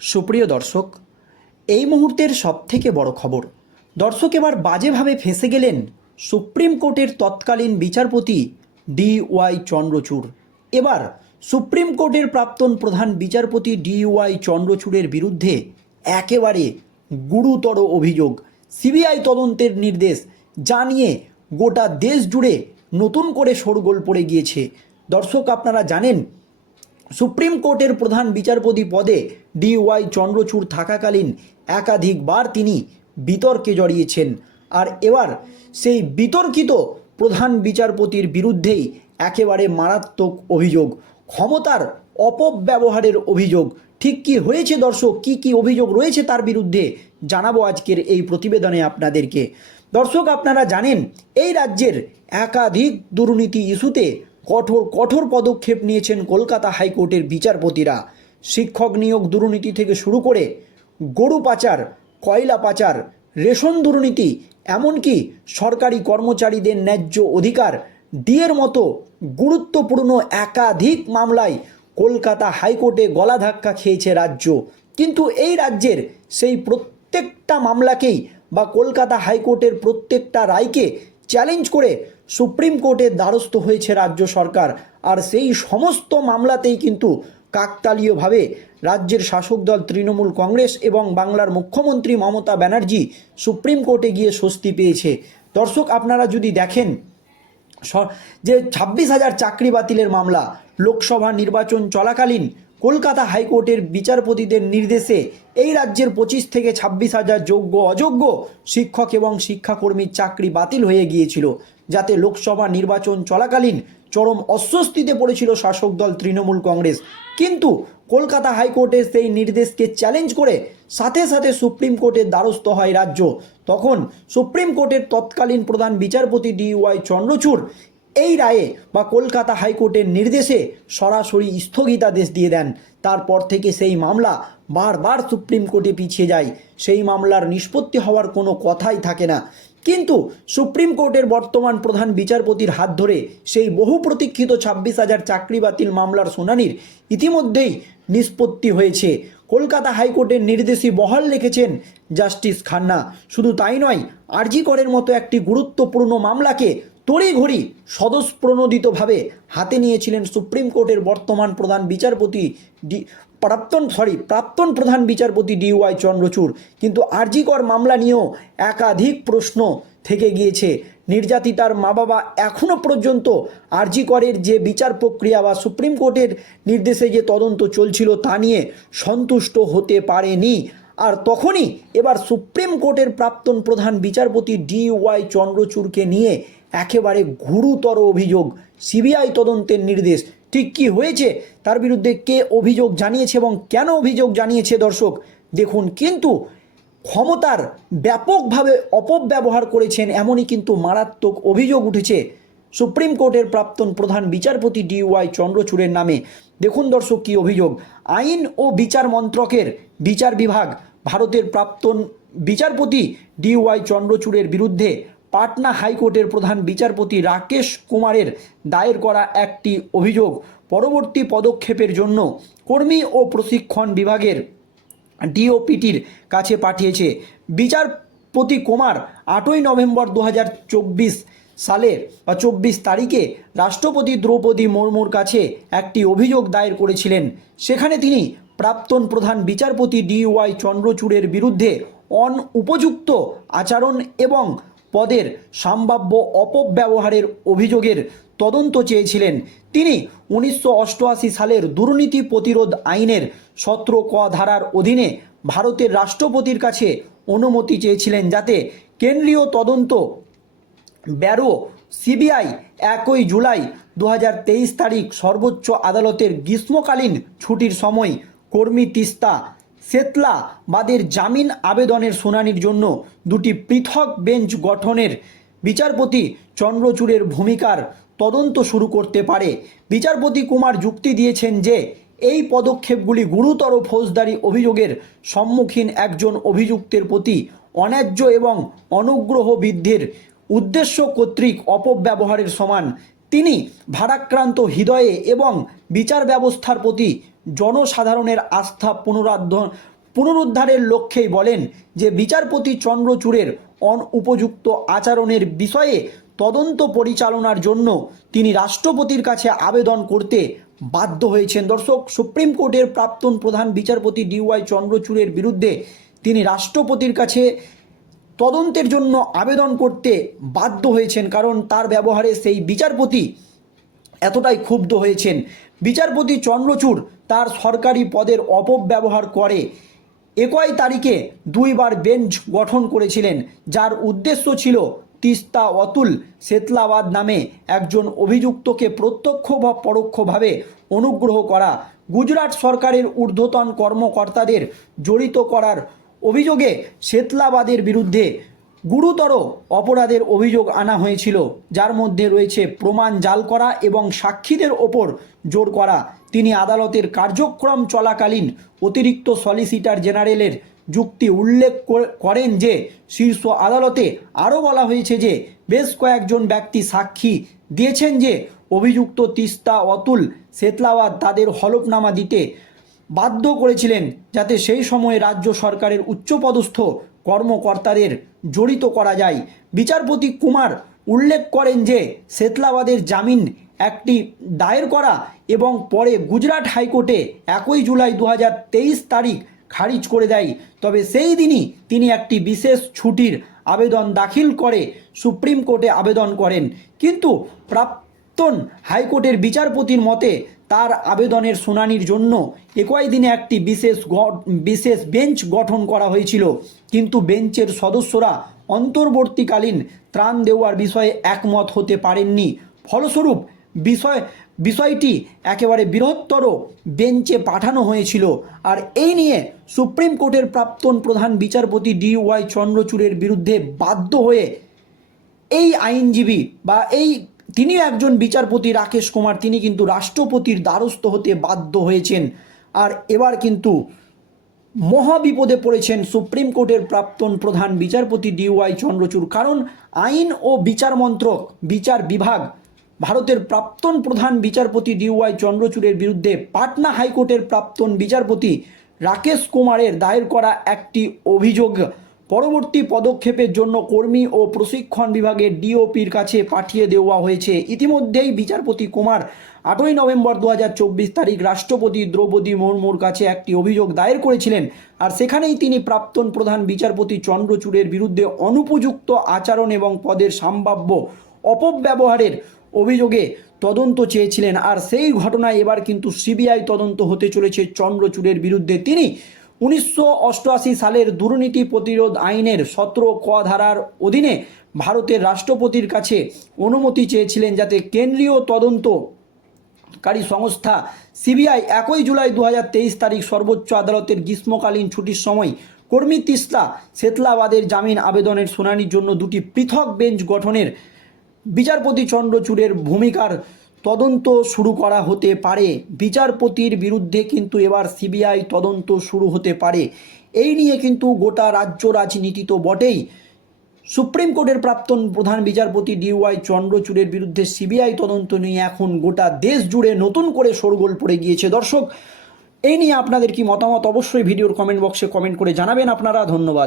সুপ্রিয় দর্শক, এই মুহূর্তের সবথেকে বড় খবর, দর্শক এবার বাজেভাবে ফেঁসে গেলেন সুপ্রিম কোর্টের তৎকালীন বিচারপতি ডি ওয়াই চন্দ্রচূড়। এবার সুপ্রিম কোর্টের প্রাক্তন প্রধান বিচারপতি ডি ওয়াই চন্দ্রচূড়ের বিরুদ্ধে একেবারে গুরুতর অভিযোগ, সিবিআই তদন্তের নির্দেশ জানিয়ে গোটা দেশ জুড়ে নতুন করে শোরগোল পড়ে গিয়েছে। দর্শক, আপনারা জানেন সুপ্রিম কোর্টের প্রধান বিচারপতি পদে ডি ওয়াই চন্দ্রচূড় থাকাকালীন একাধিকবার তিনি বিতর্কে জড়িয়েছেন। আর এবার সেই বিতর্কিত প্রধান বিচারপতির বিরুদ্ধেই একেবারে মারাত্মক অভিযোগ, ক্ষমতার অপব্যবহারের অভিযোগ। ঠিক কি হয়েছে দর্শক? কি কি অভিযোগ রয়েছে তার বিরুদ্ধে? জানাব আজকের এই প্রতিবেদনে আপনাদেরকে। দর্শক, আপনারা জানেন, এই রাজ্যের একাধিক দুর্নীতি ইস্যুতে কঠোর কঠোর পদক্ষেপ নিয়েছেন কলকাতা হাইকোর্টের বিচারপতিরা। শিক্ষক নিয়োগ দুর্নীতি থেকে শুরু করে গরু পাচার, কয়লা পাচার, রেশন দুর্নীতি, এমনকি সরকারি কর্মচারীদের ন্যায্য অধিকার, ডিএর মতো গুরুত্বপূর্ণ একাধিক মামলায় কলকাতা হাইকোর্টে গলা ধাক্কা খেয়েছে রাজ্য। কিন্তু এই রাজ্যের সেই প্রত্যেকটা মামলাকেই বা কলকাতা হাইকোর্টের প্রত্যেকটা রায়কে চ্যালেঞ্জ করে সুপ্রিম কোর্টের দ্বারস্থ হয়েছে রাজ্য সরকার। আর সেই সমস্ত মামলাতেই কিন্তু কাকতালীয়ভাবে রাজ্যের শাসক দল তৃণমূল কংগ্রেস এবং বাংলার মুখ্যমন্ত্রী মমতা ব্যানার্জি সুপ্রিম কোর্টে গিয়ে স্বস্তি পেয়েছে। দর্শক, আপনারা যদি দেখেন যে ছাব্বিশ হাজার চাকরি বাতিলের মামলা, লোকসভা নির্বাচন চলাকালীন কলকাতা হাইকোর্টের বিচারপতিদের নির্দেশে এই রাজ্যের পঁচিশ থেকে ছাব্বিশ হাজার যোগ্য অযোগ্য শিক্ষক এবং শিক্ষাকর্মীর চাকরি বাতিল হয়ে গিয়েছিল, যাতে লোকসভা নির্বাচন চলাকালীন চরম অস্বস্তিতে পড়েছিল শাসক দল তৃণমূল কংগ্রেস। কিন্তু কলকাতা হাইকোর্টের সেই নির্দেশকে চ্যালেঞ্জ করে সাথে সাথে সুপ্রিম কোর্টের দ্বারস্থ হয় রাজ্য। তখন সুপ্রিম কোর্টের তৎকালীন প্রধান বিচারপতি ডি ওয়াই চন্দ্রচূড় এই রায়ে বা কলকাতা হাইকোর্টের নির্দেশে সরাসরি স্থগিতাদেশ দিয়ে দেন। তারপর থেকে সেই মামলা বারবার সুপ্রিম কোর্টে পিছিয়ে যায়। সেই মামলার নিষ্পত্তি হওয়ার কোনো কথাই থাকে না। কিন্তু সুপ্রিম কোর্টের বর্তমান প্রধান বিচারপতির হাত ধরে সেই বহু প্রতীক্ষিত ছাব্বিশ হাজার চাকরি বাতিল মামলার শুনানির ইতিমধ্যেই নিষ্পত্তি হয়েছে। কলকাতা হাইকোর্টের নির্দেশই বহাল রেখেছেন জাস্টিস খান্না। শুধু তাই নয়, আরজি করের মতো একটি গুরুত্বপূর্ণ মামলাকে তড়িঘড়ি স্বতঃপ্রণোদিতভাবে হাতে নিয়েছিলেন সুপ্রিম কোর্টের বর্তমান প্রধান বিচারপতি ডি প্রাক্তন সরি প্রাক্তন প্রধান বিচারপতি ডি ওয়াই চন্দ্রচূড়। কিন্তু আরজিকর মামলা নিয়েও একাধিক প্রশ্ন থেকে গিয়েছে। নির্যাতিতার মা বাবা এখনও পর্যন্ত আরজি করের যে বিচার প্রক্রিয়া বা সুপ্রিম কোর্টের নির্দেশে যে তদন্ত চলছিল তা নিয়ে সন্তুষ্ট হতে পারেনি। আর তখনই এবার সুপ্রিম কোর্টের প্রাক্তন প্রধান বিচারপতি ডি ওয়াই চন্দ্রচূড়কে নিয়ে একেবারে গুরুতর অভিযোগ। সিবিআই তদন্তের নির্দেশ। ঠিক কি হয়েছে? তার বিরুদ্ধে কে অভিযোগ জানিয়েছে এবং কেন অভিযোগ জানিয়েছে দর্শক? দেখুন, কিন্তু ক্ষমতার ব্যাপকভাবে অপব্যবহার করেছেন এমনই কিন্তু মারাত্মক অভিযোগ উঠেছে সুপ্রিম কোর্টের প্রাক্তন প্রধান বিচারপতি ডি ওয়াই চন্দ্রচূড়ের নামে। দেখুন দর্শক কী অভিযোগ। আইন ও বিচার মন্ত্রকের বিচার বিভাগ, ভারতের প্রাক্তন বিচারপতি ডি ওয়াই চন্দ্রচূড়ের বিরুদ্ধে পাটনা হাইকোর্টের প্রধান বিচারপতি রাকেশ কুমারের দায়ের করা একটি অভিযোগ পরবর্তী পদক্ষেপের জন্য কর্মী ও প্রশিক্ষণ বিভাগের ডিওপিটির কাছে পাঠিয়েছে। বিচারপতি কুমার আটই নভেম্বর দু হাজার চব্বিশ সালের বা চব্বিশ তারিখে রাষ্ট্রপতি দ্রৌপদী মুর্মুর কাছে একটি অভিযোগ দায়ের করেছিলেন। সেখানে তিনি প্রাক্তন প্রধান বিচারপতি ডি ওয়াই চন্দ্রচূড়ের বিরুদ্ধে অন উপযুক্ত আচরণ এবং পদের সম্ভাব্য অপব্যবহারের অভিযোগের তদন্ত চেয়েছিলেন তিনি উনিশশো অষ্টআশি সালের দুর্নীতি প্রতিরোধ আইনের সত্র ক ধারার অধীনে ভারতের রাষ্ট্রপতির কাছে অনুমতি চেয়েছিলেন যাতে কেন্দ্রীয় তদন্ত ব্যারো সিবিআই একই জুলাই দু হাজার তেইশ তারিখ সর্বোচ্চ আদালতের গ্রীষ্মকালীন ছুটির সময় কর্মী তিস্তা সেতলা বাদের জামিন আবেদনের শুনানির জন্য দুটি পৃথক বেঞ্চ গঠনের বিচারপতি চন্দ্রচূড়ের ভূমিকার তদন্ত শুরু করতে পারে। বিচারপতি কুমার যুক্তি দিয়েছেন যে, এই পদক্ষেপগুলি গুরুতর ফৌজদারি অভিযোগের সম্মুখীন একজন অভিযুক্তের প্রতি অন্যায্য এবং অনুগ্রহ বৃদ্ধির উদ্দেশ্য কর্তৃক অপব্যবহারের সমান। তিনি ভারাক্রান্ত হৃদয়ে এবং বিচার ব্যবস্থার প্রতি জনসাধারণের আস্থা পুনরুদ্ধ পুনরুদ্ধারের লক্ষ্যেই বলেন যে বিচারপতি চন্দ্রচূড়ের অনুপযুক্ত আচরণের বিষয়ে তদন্ত পরিচালনার জন্য তিনি রাষ্ট্রপতির কাছে আবেদন করতে বাধ্য হয়েছেন। দর্শক, সুপ্রিম কোর্টের প্রাক্তন প্রধান বিচারপতি ডিওয়াই চন্দ্রচূড়ের বিরুদ্ধে তিনি রাষ্ট্রপতির কাছে তদন্তের জন্য আবেদন করতে বাধ্য হয়েছেন। কারণ তার ব্যবহারে সেই বিচারপতি এতটাই ক্ষুব্ধ হয়েছেন। বিচারপতি চন্দ্রচূড় তার সরকারি পদের অপব্যবহার করে একই তারিখে দুইবার বেঞ্চ গঠন করেছিলেন, যার উদ্দেশ্য ছিল তিস্তা অতুল সেতলাবাদ নামে একজন অভিযুক্তকে প্রত্যক্ষ বা পরোক্ষভাবে অনুগ্রহ করা, গুজরাট সরকারের ঊর্ধ্বতন কর্মকর্তাদের জড়িত করার অভিযোগে সেতলাবাদের বিরুদ্ধে গুরুতর অপরাধের অভিযোগ আনা হয়েছিল, যার মধ্যে রয়েছে প্রমাণ জাল করা এবং সাক্ষীদের ওপর জোর করা। তিনি আদালতের কার্যক্রম চলাকালীন অতিরিক্ত সলিসিটার জেনারেলের যুক্তি উল্লেখ করেন যে, শীর্ষ আদালতে আরও বলা হয়েছে যে, বেশ কয়েকজন ব্যক্তি সাক্ষী দিয়েছেন যে, অভিযুক্ত তিস্তা, অতুল সেতলাওয়াত তাদের হলফনামা দিতে বাধ্য করেছিলেন, যাতে সেই সময়ে রাজ্য সরকারের উচ্চপদস্থ কর্মকর্তাদের জড়িত করা যায়। বিচারপতি কুমার উল্লেখ করেন যে সেতলাবাদের জামিন একটি দায়ের করা এবং পরে গুজরাট হাইকোর্টে একই জুলাই দু হাজার তেইশ তারিখ খারিজ করে দেয়। তবে সেই দিনই তিনি একটি বিশেষ ছুটির আবেদন দাখিল করে সুপ্রিম কোর্টে আবেদন করেন। কিন্তু প্রাক্তন হাইকোর্টের বিচারপতির মতে তার আবেদনের শুনানির জন্য একই দিনে একটি বিশেষ বিশেষ বেঞ্চ গঠন করা হয়েছিল। কিন্তু বেঞ্চের সদস্যরা অন্তর্বর্তীকালীন ত্রাণ দেওয়ার বিষয়ে একমত হতে পারেননি। ফলস্বরূপ, বিষয়, বিষয়টি একেবারে বৃহত্তর বেঞ্চে পাঠানো হয়েছিল। আর এই নিয়ে সুপ্রিম কোর্টের প্রাক্তন প্রধান বিচারপতি ডি ওয়াই চন্দ্রচূড়ের বিরুদ্ধে বাধ্য হয়ে এই আইনজীবী বা এই তিনিও একজন বিচারপতি রাকেশ কুমার। তিনি কিন্তু রাষ্ট্রপতির দ্বারস্থ হতে বাধ্য হয়েছেন। আর এবার কিন্তু মহাবিপদে পড়েছেন সুপ্রিম কোর্টের প্রাক্তন প্রধান বিচারপতি ডিওয়াই চন্দ্রচূড়। কারণ আইন ও বিচার মন্ত্রক, বিচার বিভাগ, ভারতের প্রাক্তন প্রধান বিচারপতি ডিওয়াই চন্দ্রচূড়ের বিরুদ্ধে পাটনা হাইকোর্টের প্রাক্তন বিচারপতি রাকেশ কুমারের দায়ের করা একটি অভিযোগ। পরবর্তী পদক্ষেপের জন্য কর্মী ও প্রশিক্ষণ বিভাগের ডিওপির কাছে পাঠিয়ে দেওয়া হয়েছে। ইতিমধ্যেই বিচারপতি কুমার, আটই নভেম্বর দু হাজার চব্বিশ তারিখ রাষ্ট্রপতি দ্রৌপদী মুর্মুর কাছে একটি অভিযোগ দায়ের করেছিলেন আর সেখানেই তিনি প্রাক্তন প্রধান বিচারপতি চন্দ্রচূড়ের বিরুদ্ধে অনুপযুক্ত আচরণ এবং পদের সম্ভাব্য অপব্যবহারের অভিযোগে তদন্ত চেয়েছিলেন। আর সেই ঘটনায় এবার কিন্তু সিবিআই তদন্ত হতে চলেছে চন্দ্রচূড়ের বিরুদ্ধে। তিনি উনিশশো অষ্টআশি সালের দুর্নীতি প্রতিরোধ আইনের সতেরো ক ধারার অধীনে ভারতের রাষ্ট্রপতির কাছে অনুমতি চেয়েছিলেন যাতে কেন্দ্রীয় তদন্ত কারী সংস্থা সিবিআই একই জুলাই দু হাজার তেইশ তারিখ সর্বোচ্চ আদালতের গ্রীষ্মকালীন ছুটির সময় কর্মী তিস্তা সেতলাবাদের জামিন আবেদনের শুনানির জন্য দুটি পৃথক বেঞ্চ গঠনের বিচারপতি চন্দ্রচূড়ের ভূমিকার তদন্ত শুরু করা হতে পারে। বিচারপতির বিরুদ্ধে কিন্তু এবার সিবিআই তদন্ত শুরু হতে পারে। এই নিয়ে কিন্তু গোটা রাজ্য রাজনীতি তো বটেই। সুপ্রিম কোর্টের প্রাক্তন প্রধান বিচারপতি ডিওয়াই চন্দ্রচূড়ের বিরুদ্ধে সিবিআই তদন্ত নিয়ে এখন গোটা দেশ জুড়ে নতুন করে শোরগোল পড়ে গিয়েছে। দর্শক, এই নিয়ে আপনাদের কি মতামত অবশ্যই ভিডিওর কমেন্ট বক্সে কমেন্ট করে জানাবেন। আপনারা ধন্যবাদ।